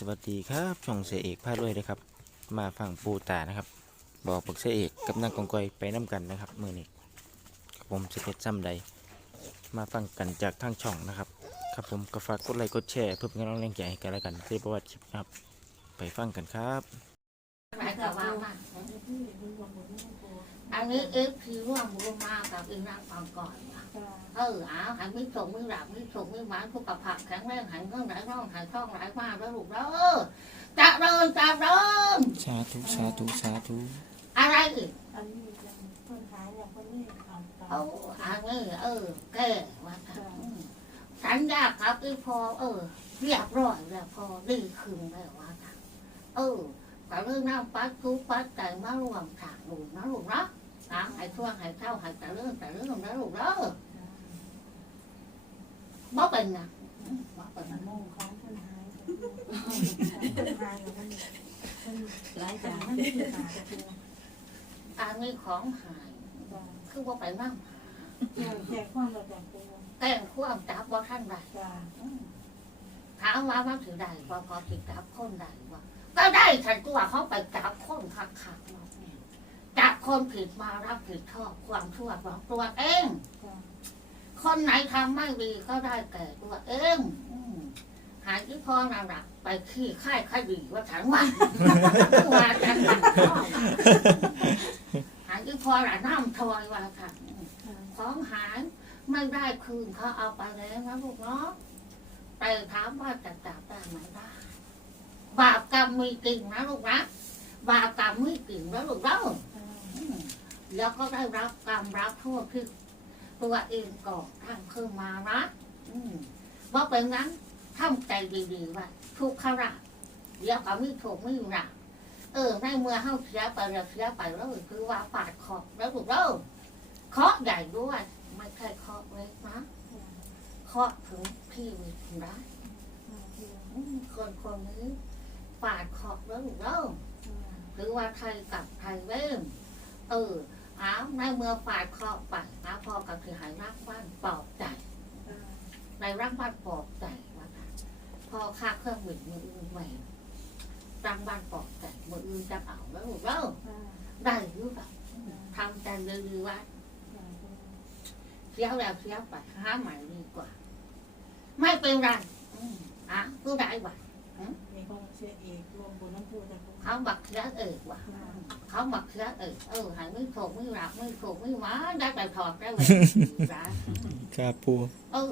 สวัสดีครับช่องเสยเอกพาด้วยนะครับ มาฟังปูตานะครับ บอกปักเสยเอกกับนางกองกอยไปน้กันนะครับมือนี้ครับผมสเก็ตซ้ำใด มาฟังกันจากทางช่องนะครับ ครับผมก็ฝากกดไลค์กดแชร์เพื่อเป็นกำลังแรงใจให้กันแล้วกันที่ประวัติคลิปนะครับ ไปฟังกันครับไหนกับว่ามา อันนี้เอฟคือร่วมร่วมมากับอีนางฟังก่อนว่ะเออเอาหันไม่ส่งไม่หลับไม่ส่งไม่หวานทุกกระผักแข็งแรงหันเงื่อนไหลร่องหันช่องไหลมากแล้วลูกแล้วเออจะเริญจะเริญสาธุสาธุสาธุอะไรอีกอันนี้คนขายเนี่ยคนนี้ทำเอาอันนี้เออแก่ว่าค่ะอืมสัญญาครับอีพอเออ เรียบร้อยแล้วพอดีคืนแล้วว่าค่ะเออแต่เรื่องน้ำปัดทุกปัดใจมารวมฉากลูกนะลูกนะ นะให้ช่วงให้เท่าให้แต่เรื่องแต่เรื่องนะลูกเด้อบ่เป็นนะอืมบ่เป็นนะโมงของคนหายคนหายหลายอย่างมันคือหารอันนี้ของหาย คือว่าไปนั่งหาแจกความแบบแบบตัวแต่งความจับว่าท่านใดจ้าอืมถามว่ามันถือได้ว่าพอติดจับคนได้ว่าก็ได้ฉันตัวเขาไปจับคนคักๆเนาะจับ คนผิดมารับผิดชอบความชั่วของตัวเอง คนไหนทำไม่ดีก็ได้แก่ตัวเองหายที่พ่อนำหนักไปขี้ค่ายคดีว่าฉันว่าว่าจังหวัดพ่อว่าหายที่พ่อหลานน้ำทอยว่าค่ะของหายไม่ได้คืนเขาเอาไปแล้วนะลูกเนาะแต่ถามว่าจะจับได้ไหมได้บาปกรรมมีจริงนะลูกนะบาปกรรมมีจริงนะลูกเนาะอืม แล้วก็ได้รับกรรมรับโทษที่ตัวเองก่อทำขึ้นมานะอืมว่าเป็นงั้นทำใจดีๆไว้ทุกขระเดี๋ยวก็ไม่ถูกไม่หนักเออในเมื่อเฮาเสียไปแล้วเสียไปแล้วคือว่าปาดคอแล้วถูกแล้วเคาะใหญ่ด้วยไม่ใช่เคาะเล็กนะเคาะถึงที่มีถึงได้คนคนนี้ปาดคอแล้วถูกแล้วหรือว่าไทยกับไทยเว้มเออ เอาในเมื่อฝ่ายครอบไปนะพอกับที่หายรักบ้านปลอบใจ ในรักบ้านปลอบใจว่าค่ะพอค่าเครื่องบินมืออื่นไหวรังบ้านปลอบใจมืออื่นจะเอาแล้วลูกแล้วได้หรือเปล่าทำใจเลยดีว่าเสียแล้วเสียไปหาใหม่ดีกว่า ไม่เป็นไรอืมอะกูได้ว่ะ มีคนเชื่ออีกรวมบุญน้ำพูจากเขาบักเสียเอกว่ะเขา mặc ra ừ ừ hãy mới thuộc mới rạp mới thuộc mới má đã phải thọt ra về ra ครับปู ừ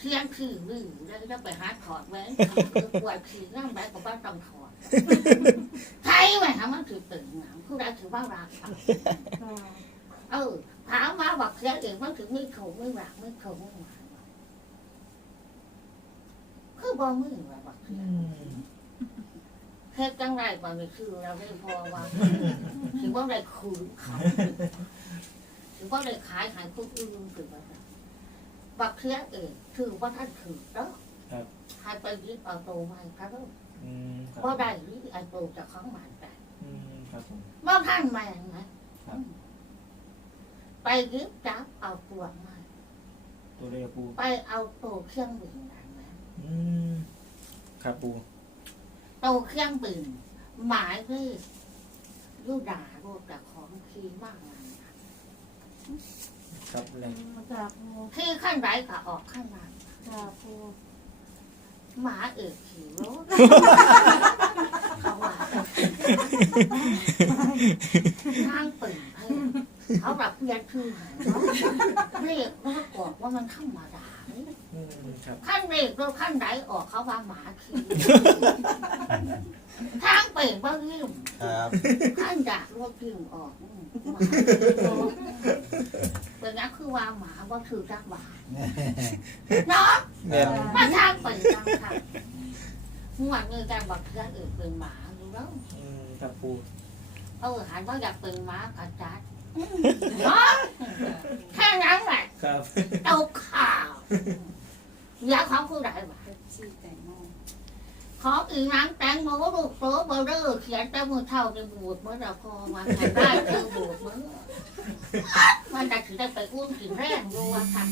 khi ăn khi đi đây nó phải hát thọt với quậy khi nó phải có bao trong thọt thấy mày hả má thử tự ngắm cứ đã thử bao rạp ừ thả má bạc ra thì má thử mới thuộc mới rạp mới thuộc mới ngoài cứ bao mới là bạc ra เฮ็ดจังไรบ่มีคือเราได้พอว่าถือว่าได้คืนเขาถือว่าได้ขายใหายคนอื่นถือว่าบักเทียเองถือว่าท่านถือเนาะใครไปยึดเอาโตไว้ครับอืมครับก็ได้หรือไอ้โตจะของหมันแต่อืมครับผมว่าท่านแมงนะไปยึดจับเอาตัวมาตัวเลขปูไปเอาโตเครื่องบินนั่นนะอืมครับปู โตเครื่องบินหมายเลขยูดาโรดแต่ของคีมากเลยครับแรงจากโมคือขั้นไรก็ออกขั้นนั้นจากโมหมาเอกขี่รถเขาว่าทางเปิดให้เขาแบบเปลี่ยนชื่อให้เนาะเรียกรถออกว่ามันธรรมดาเด้อืม ครับ ขั้นเรียกรถขั้นไรออกเขาว่าหมาขี่ทางเปิดว่าริมครับ ขั้นจากรถริมออกอืมหมาเป็นงั้นคือว่าหมาว่าถือจักบาทเนาะ แม่นมาทางไปทางทางหวดเงินการบอกเพื่อนอื่นเป็นหมาดูแล้วอืมครับปูเออหันว่าอยากเป็นหมากระจัดเนาะแค่นั้นแหละครับ เอาข่าว อยากของผู้ใดวะชีแตงมของอีนังแตงโมลูกโตเบอร์เรอร์เขียนแต่มือเท่าจะบูดเมื่อเราพอมาแข่ได้เจอบูดเมื่อมันจะถือได้ไปอุ้มกินแรงดูว่าค่ะ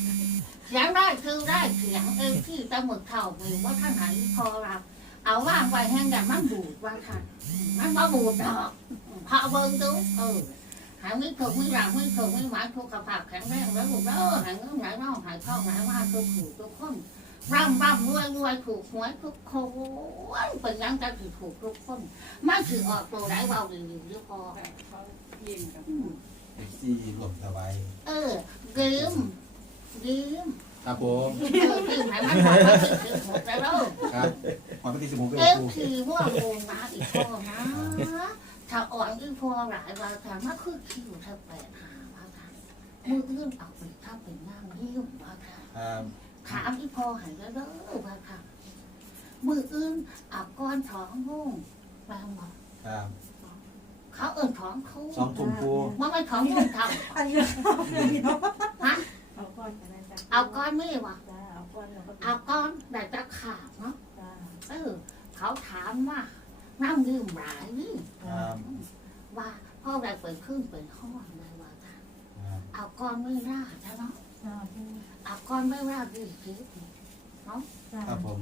เขียนได้คือได้เขียนเองที่แต่มือเท่ามีว่าท่านไหนพอรับเอาว่างไปแห้งแต่มันบูดว่าค่ะมันมาบูดดอกพอเบิ่งดูเออหายไม่ถูกไม่หลังไม่ถูกไม่หมายถูกกระพาแข็งแรงแล้วลูกเออหายเงินไหนน้องหายเข้าหายว่าทุกขู่ทุกคน ร่ำร่ำรวยรวยถูกหวยทุกคนเป็นยังจะถือถูกทุกคนไม่ถือออกตัวไหนเบาดีดีหรือพอเขาเย็นกับสี่รวมสบายเออลืมลืมครับผมเออลืมให้มันหมดไปถือหมดแล้วครับขอปฏิสิบหกเป็นเอฟครูคือว่าโงมาอีกพอนะถ้าอ่อนอีกพอหลายว่าถ้ามาคือคิวถ้าแปดหาว่าค่ะมืออื่นเอาไปถ้าเป็นงานยิ้มว่าค่ะครับ ถามอีพอให้แล้วเด้อว่าค่ะมืออื่นเอาก้อนท้องมุ่งแรงบอกครับเขาเอิ่นท้องคู่สองทุ่มครูว่าไม่ท้องมุ่งเท่าอันนี้เอาเลยเนาะฮะเอาก้อนกันนะจ๊ะเอาก้อนไม่วะจ้าเอาก้อนแล้วก็เอาก้อนแต่จะขาดเนาะจ้าเออ เขาถามว่าน้ำดื่มหลายนี่ครับว่าพ่อได้เปิดครึ่งเปิดห้องเลยว่าค่ะครับเอาก้อนไม่ราดนะเนาะ จ้าเอาก้อนไม่ราดดีคลิปจ้าครับผม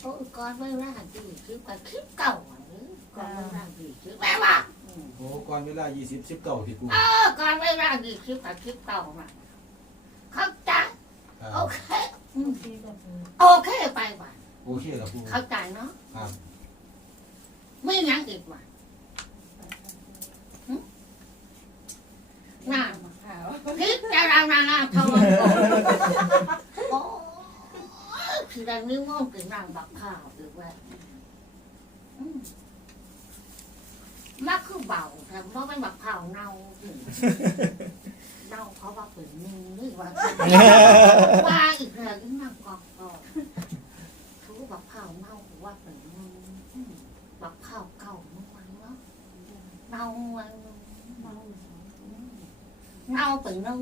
โอ้ก้อนไม่ราดดีคลิปกับคลิปเก่าอะหรือก้อนไม่ราดดีคลิปแม่ว่าอืมโอ้ก่อนเวลายี่สิบสิบเก้าที่ครูเออก้อนไม่ราดดีคลิปกับคลิปเก่าน่ะเข้าใจครัโอบเคอืมที่ก็คือโอเคไปว่ะโอเคครับครูเข้าใจเนาะครับไม่ยังอีกว่ะน่า ขาว พิ จารณาทองโอ้คือดังนิ้วโม่งถึงนางบักข้าวหรือว่ามักคือเบาแต่เพราะเป็นบักข้าวเน่าเน่าเพราะว่าเป็นมือหรือว่าว่าอีกแล้วอีกนั่งกอกกอกถือบักข้าวเน่าว่าเป็นมืออืมบักข้าวเก่าเมื่อวันเนาะเน่าวัน เมา เน่าเป็นนึ่ง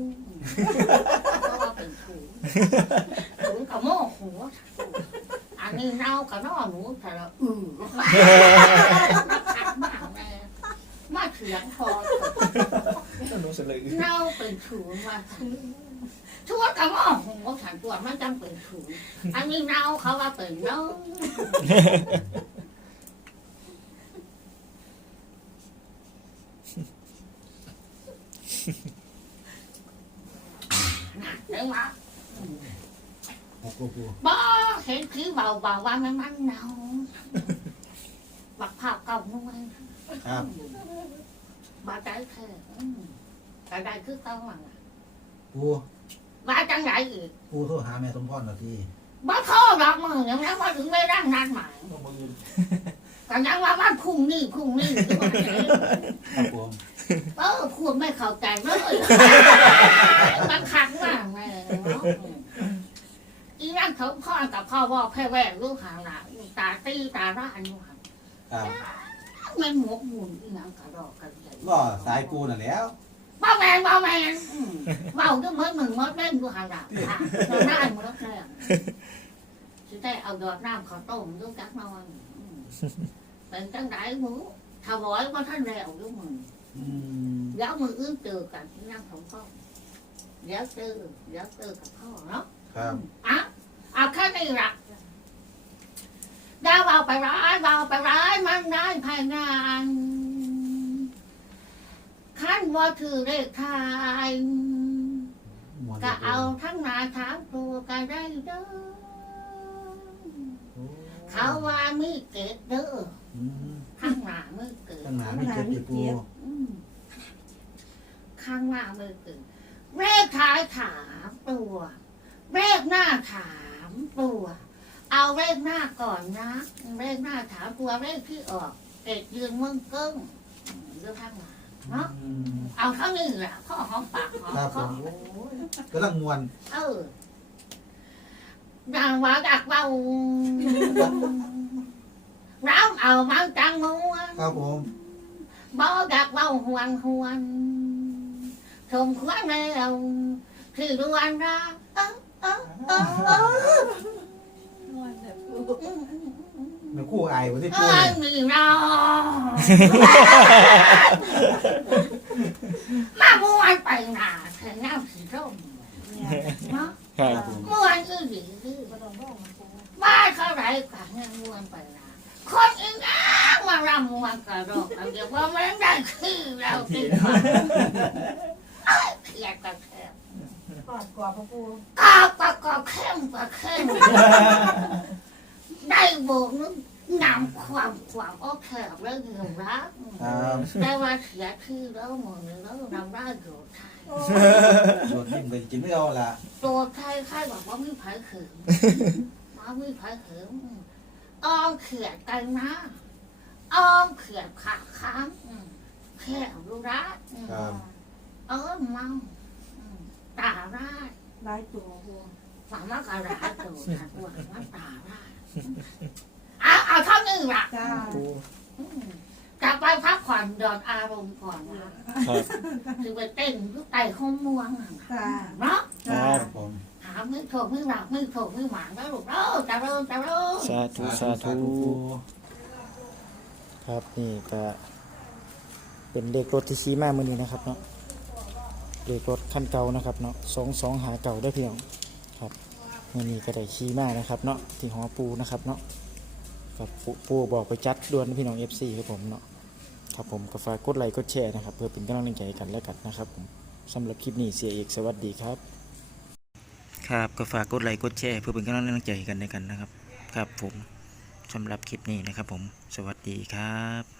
เพราะว่าเป็นถูถูกับโม่หัวอั นนี้เน่ากับน้อหนูแต่ละอือขัดมากแม่มาเถียงพอน้องเสลยเน่าเป็นถูมาชั่วกับโม่หัวฉันตัวมันจังเป็นถูอันนี้เน่าเขาว่าเป็นเน่าเห็นไหม หกครูครูบ่เห็นคือเบาเบาๆว่ามันมันเน่าบักภาพเก่ามั้งครับบาใจแค่อืมแต่ได้คือเก่าอะครูบาจังไหนอีกครูโทรหาแม่สมพรหน่อยที่บ่โทษหรอกมึงยังนั้นว่าถึงไม่ร่างนัดหมายก็ยังว่ามันพุ่งนี่พุ่งนี่คือว่าไงครับผมเออพูดไม่เข้าใจเลยมันขัดมากแม่เนาะอี นั่นเขาพ่อกับพ่อว่าแพ้แว่ลูกหางหลังตาตีตาร่านอยู่หันครับมันหมกมุ่นอีหยังกระดอกกระเดียก็สายครูน่ะแหล้วบ้าแมนบ้าแมนอืมเมาก็เหมือนมึงมดเล่นดูหางหลังค่ะเราได้หมดแล้วสิได้เอาดอกน้ำข้าวต้มดูจักหน่อยอืมเป็นจังไดหมูถ้าร้อยว่าท่านแล้วดูมึง อืมเดี๋ยวมืออื้อเจอกันที่นั่งของพ่อเดี๋ยวเจอเดี๋ยวเจอกับพ่อเนาะครับอะ เอาแค่นี้ละดาวเอาไปร้ายเบาไปร้ายมันได้ภายงานขั้นว่าถือเลขไทยม่วนก็เอาทั้งหนาทั้งตัวก็ได้เด้อโอ้เขาว่ามีเกตเด้ออืมข้างหน้ามือเกิดตั้งหนาไม่เก็บติดครูอืมข้างหน้ามือเกิดเลขท้ายถามตัวเลขหน้าถาม ตัว เอาเลขหน้าก่อนนะ เลขหน้าถามตัวเลขที่ออกเอ็ดยืนมึงเกิ้งอืมเรื่องข้างหน้าเนาะอืมเอาเท่านี้แหละพ่อหอมปากหอมครับคผอมโอ้ยกำลังมวนเออดังว่าดักเบาน้ำเอามาจังมวนครับผมบ่ดักเบาหวนหวนชมควรแล้วคือดวนรักเออเออเออเออนวลแบบกูแม่ครู่อายวันที่เอครูอเนี่ยมีเรามาม่วนไปหนาแข่งน้ำสีส้มเนี่ยเนาะครับผมม่วนคือดีคือก็ต้องบอกมันกูบ้านเขาไรกันเนี่ยม่วนไปหนาคล่ำวันกระโดดเอาเดี๋ยวว่ามันได้คือเราติดเขียกระแทกก อดกว่าพ่อปูกอบกอบกอบเข้มกว่าเข้มได้โบกนึกนำความความโอเคแล้วเรื่องรักครับได้ว่าเสียชื่อแล้วหมดเลยแล้วนำได้อยู่ไทยโดดนิ่มไปกินไม่เอาละตัวไทยใครบอกว่าไม่ไผ่ขืนมาไม่ไผ่ขืนอ้อมเขียดกันนะอ้อมเขียดขาค้างแค่รู้รักครับเออเมา ตาร้ายร้ายตัวปูฝังมากระร้ายตัวขัดหวังว่าตาร้ายเอาเอาเท่านี้ละจ้าปูจะไปพักผ่อนดอนอารมณ์ก่อนนะครับคือไปเต้นลูกไต่ข้อม่วงอะจ้าเนาะจ้าครับผมหามือโถมือหลักมือโถมือหมางแล้วลูกเออจะเริ่มจะเริ่มสาธุสาธุครับนี่ก็เป็นเลขรถที่ชี้มาเมื่อนี้นะครับเนาะ เลขรถคันเก่านะครับเนาะสองสองหาเก่าได้เพียงครับมื่อนี้ก็ได้ชี้มากนะครับเนาะที่หอปูนะครับเนาะครับปูบอกไปจัดด่วนพี่น้องเอฟซีครับผมเนาะครับผมก็ฝากกดไลค์กดแชร์นะครับ เพื่อเป็นกำลังใจกันและกันนะครับผมสำหรับคลิปนี้เสียเอกสวัสดีครับ ครับก็ฝากกดไลค์กดแชร์เพื่อเป็นกำลังใจกันในกันนะครับ ครับผมสำหรับคลิปนี้นะครับผม สวัสดีครับ